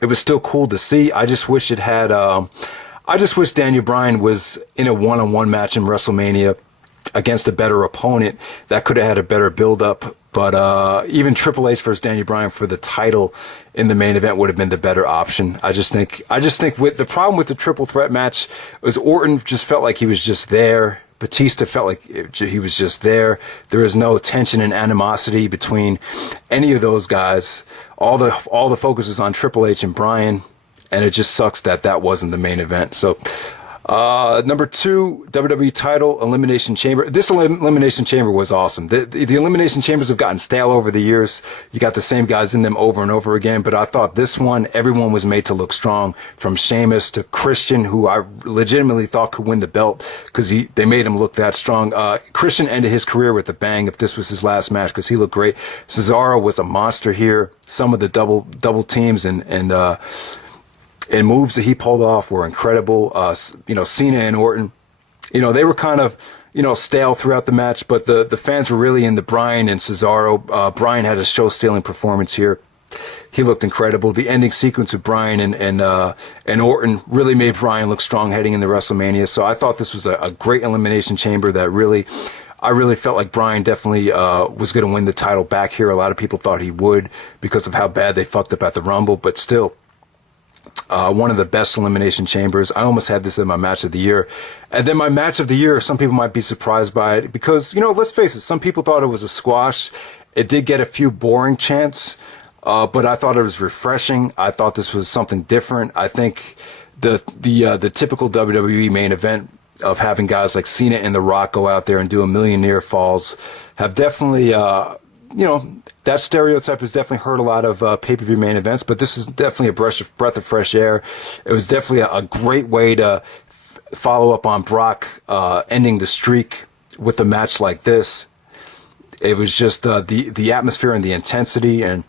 it was still cool to see. I just wish it had. I just wish Daniel Bryan was in a one-on-one match in WrestleMania against a better opponent that could have had a better build-up. But even Triple H versus Daniel Bryan for the title in the main event would have been the better option. I just think with the problem with the triple threat match was Orton just felt like he was just there. Batista felt like he was just there. There was no tension and animosity between any of those guys. All the focus is on Triple H and Bryan, and it just sucks that wasn't the main event. So Number 2, WWE title, Elimination Chamber. This Elimination Chamber was awesome. The Elimination Chambers have gotten stale over the years. You got the same guys in them over and over again, but I thought this one, everyone was made to look strong, from Sheamus to Christian, who I legitimately thought could win the belt because they made him look that strong. Christian ended his career with a bang if this was his last match because he looked great. Cesaro was a monster here. Some of the double teams and moves that he pulled off were incredible. Cena and Orton, they were kind of, stale throughout the match, but the fans were really into Bryan and Cesaro. Bryan had a show-stealing performance here. He looked incredible. The ending sequence with Bryan and Orton really made Bryan look strong heading into WrestleMania. So I thought this was a great Elimination Chamber that I really felt like Bryan definitely was going to win the title back here. A lot of people thought he would because of how bad they fucked up at the Rumble, but still, one of the best Elimination Chambers. I almost had this in my match of the year. And then my match of the year, some people might be surprised by it because, let's face it, some people thought it was a squash. It did get a few boring chants, but I thought it was refreshing. I thought this was something different. I think the typical WWE main event of having guys like Cena and The Rock go out there and do a million near falls have definitely, that stereotype has definitely hurt a lot of pay-per-view main events, but this is definitely a breath of fresh air. It was definitely a great way to follow up on Brock ending the streak with a match like this. It was just the atmosphere and the intensity and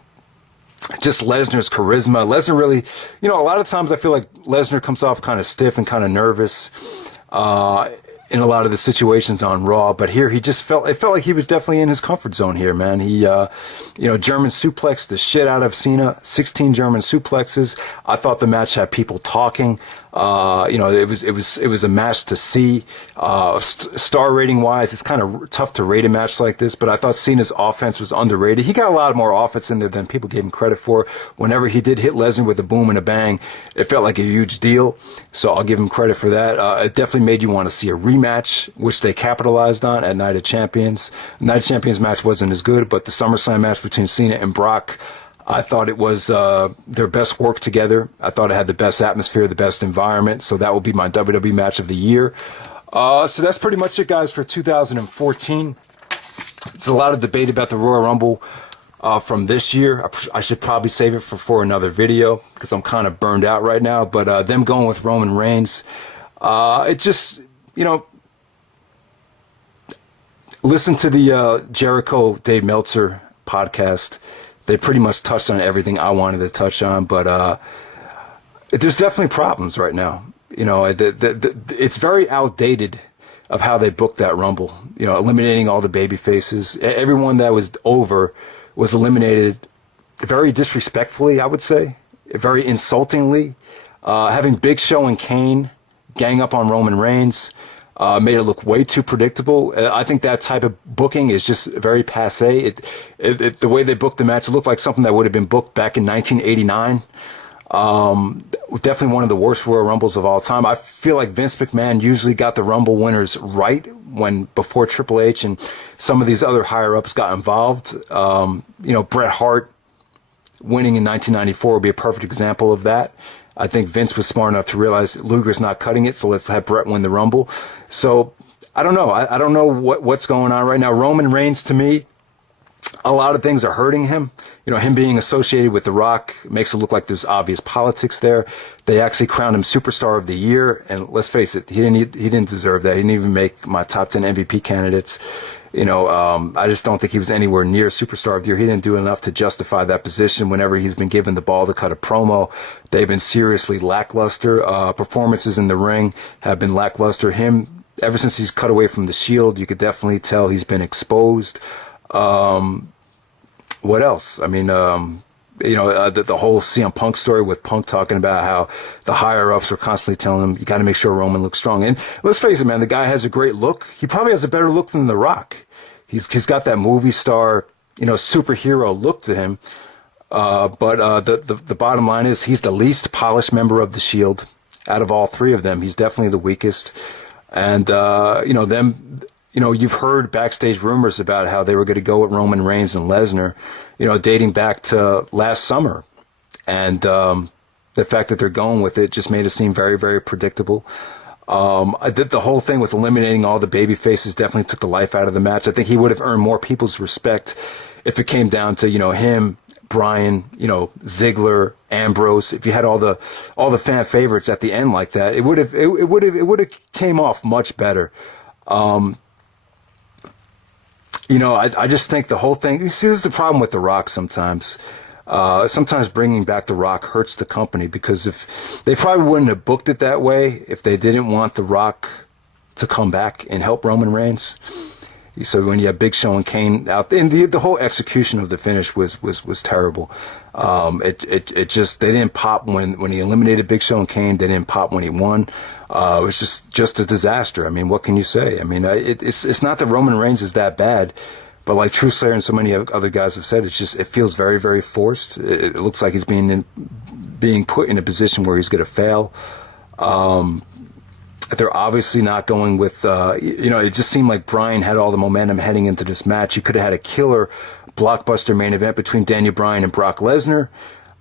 just Lesnar's charisma. Lesnar really, a lot of times I feel like Lesnar comes off kind of stiff and kind of nervous in a lot of the situations on Raw, but here it felt like he was definitely in his comfort zone here, man. He, German suplexed the shit out of Cena, 16 German suplexes. I thought the match had people talking. It was a match to see. Star rating wise, it's kind of tough to rate a match like this, but I thought Cena's offense was underrated. He got a lot more offense in there than people gave him credit for. Whenever he did hit Lesnar with a boom and a bang, it felt like a huge deal. So I'll give him credit for that. It definitely made you want to see a rematch, which they capitalized on at Night of Champions. The Night of Champions match wasn't as good, but the SummerSlam match between Cena and Brock, I thought it was their best work together. I thought it had the best atmosphere, the best environment. So that will be my WWE match of the year. So that's pretty much it, guys, for 2014. There's a lot of debate about the Royal Rumble from this year. I should probably save it for another video because I'm kind of burned out right now. But them going with Roman Reigns, it just, listen to the Jericho Dave Meltzer podcast. They pretty much touched on everything I wanted to touch on, but there's definitely problems right now. It's very outdated of how they booked that Rumble. Eliminating all the baby faces. Everyone that was over was eliminated very disrespectfully, I would say, very insultingly. Having Big Show and Kane gang up on Roman Reigns made it look way too predictable. I think that type of booking is just very passé. The way they booked the match, it looked like something that would have been booked back in 1989. Definitely one of the worst Royal Rumbles of all time. I feel like Vince McMahon usually got the Rumble winners right before Triple H and some of these other higher ups got involved. Bret Hart winning in 1994 would be a perfect example of that. I think Vince was smart enough to realize Luger's not cutting it, so let's have Bret win the Rumble. So I don't know. I don't know what's going on right now. Roman Reigns, to me, a lot of things are hurting him. Him being associated with The Rock makes it look like there's obvious politics there. They actually crowned him Superstar of the Year, and let's face it, he didn't deserve that. He didn't even make my top 10 MVP candidates. I just don't think he was anywhere near Superstar of the Year. He didn't do enough to justify that position. Whenever he's been given the ball to cut a promo, they've been seriously lackluster. Performances in the ring have been lackluster. Him, ever since he's cut away from the Shield, you could definitely tell he's been exposed. What else? I mean, the whole CM Punk story with Punk talking about how the higher-ups were constantly telling him, you got to make sure Roman looks strong. And let's face it, man, the guy has a great look. He probably has a better look than The Rock. He's got that movie star, superhero look to him. But the bottom line is he's the least polished member of the Shield out of all three of them. He's definitely the weakest. And, you've heard backstage rumors about how they were going to go with Roman Reigns and Lesnar, dating back to last summer. And the fact that they're going with it just made it seem very, very predictable. I did the whole thing with eliminating all the baby faces definitely took the life out of the match. I think he would have earned more people's respect if it came down to, him, Bryan, Ziggler, Ambrose. If you had all the fan favorites at the end like that, it would have came off much better. I just think the whole thing, you see, this is the problem with The Rock sometimes. Sometimes bringing back The Rock hurts the company, because if they probably wouldn't have booked it that way if they didn't want The Rock to come back and help Roman Reigns. So when you have Big Show and Kane out, and the whole execution of the finish was terrible. It just, they didn't pop when he eliminated Big Show and Kane. They didn't pop when he won. It was just a disaster. I mean, what can you say? I mean, it's not that Roman Reigns is that bad, but like Truth Slayer and so many other guys have said, it feels very, very forced. It looks like he's being put in a position where he's going to fail. They're obviously not going with, it just seemed like Bryan had all the momentum heading into this match. He could have had a killer blockbuster main event between Daniel Bryan and Brock Lesnar.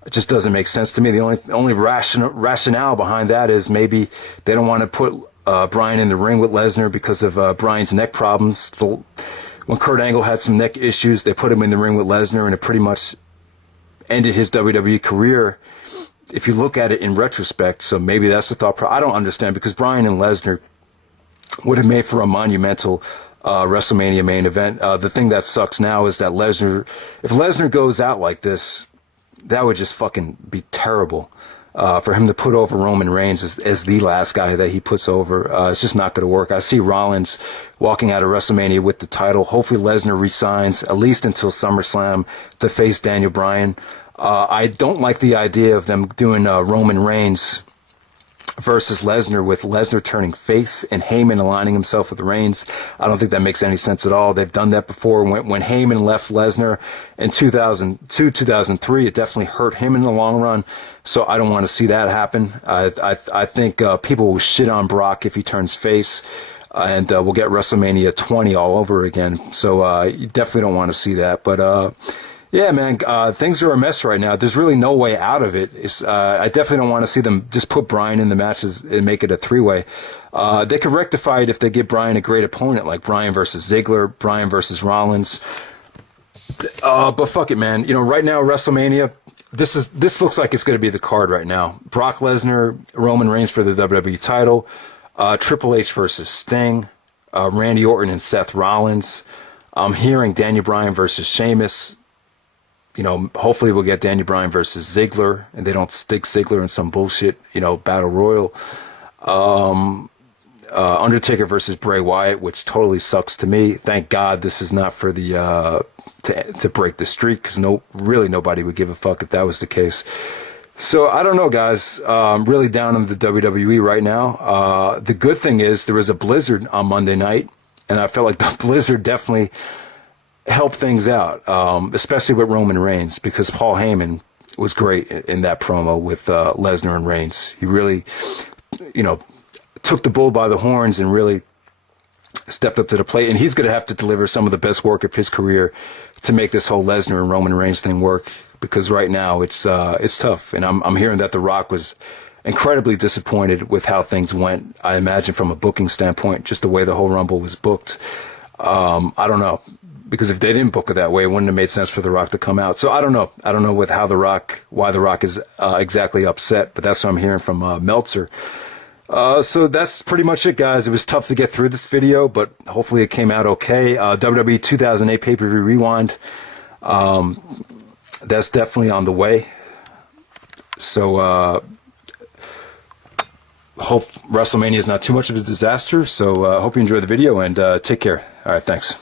It just doesn't make sense to me. The only rationale behind that is maybe they don't want to put Bryan in the ring with Lesnar because of Bryan's neck problems. When Kurt Angle had some neck issues, they put him in the ring with Lesnar, and it pretty much ended his WWE career, if you look at it in retrospect. So maybe that's the thought. I don't understand, because Bryan and Lesnar would have made for a monumental WrestleMania main event. The thing that sucks now is that if Lesnar goes out like this, that would just fucking be terrible. For him to put over Roman Reigns as the last guy that he puts over, it's just not going to work. I see Rollins walking out of WrestleMania with the title. Hopefully Lesnar resigns at least until SummerSlam to face Daniel Bryan. I don't like the idea of them doing Roman Reigns versus Lesnar, with Lesnar turning face and Heyman aligning himself with Reigns. I don't think that makes any sense at all. They've done that before. When Heyman left Lesnar in 2002, 2003, it definitely hurt him in the long run. So I don't want to see that happen. I think people will shit on Brock if he turns face, and we'll get WrestleMania 20 all over again. So you definitely don't want to see that. But yeah, man, things are a mess right now. There's really no way out of it. I definitely don't want to see them just put Bryan in the matches and make it a three-way. They could rectify it if they give Bryan a great opponent, like Bryan versus Ziggler, Bryan versus Rollins. But fuck it, man. Right now, WrestleMania, this looks like it's going to be the card right now. Brock Lesnar, Roman Reigns for the WWE title, Triple H versus Sting, Randy Orton and Seth Rollins. I'm hearing Daniel Bryan versus Sheamus. Hopefully we'll get Daniel Bryan versus Ziggler, and they don't stick Ziggler in some bullshit, battle royal. Undertaker versus Bray Wyatt, which totally sucks to me. Thank God this is not for the to break the streak, because really nobody would give a fuck if that was the case. So I don't know, guys. I'm really down on the WWE right now. The good thing is there was a blizzard on Monday night, and I felt like the blizzard definitely help things out, especially with Roman Reigns, because Paul Heyman was great in that promo with Lesnar and Reigns. He really, took the bull by the horns and really stepped up to the plate. And he's going to have to deliver some of the best work of his career to make this whole Lesnar and Roman Reigns thing work, because right now it's tough. And I'm hearing that The Rock was incredibly disappointed with how things went. I imagine from a booking standpoint, just the way the whole Rumble was booked. I don't know. Because if they didn't book it that way, it wouldn't have made sense for The Rock to come out. So I don't know. I don't know why The Rock is exactly upset, but that's what I'm hearing from Meltzer. So that's pretty much it, guys. It was tough to get through this video, but hopefully it came out okay. WWE 2008 PPV Rewind. That's definitely on the way. So hope WrestleMania is not too much of a disaster. So hope you enjoyed the video, and take care. All right, thanks.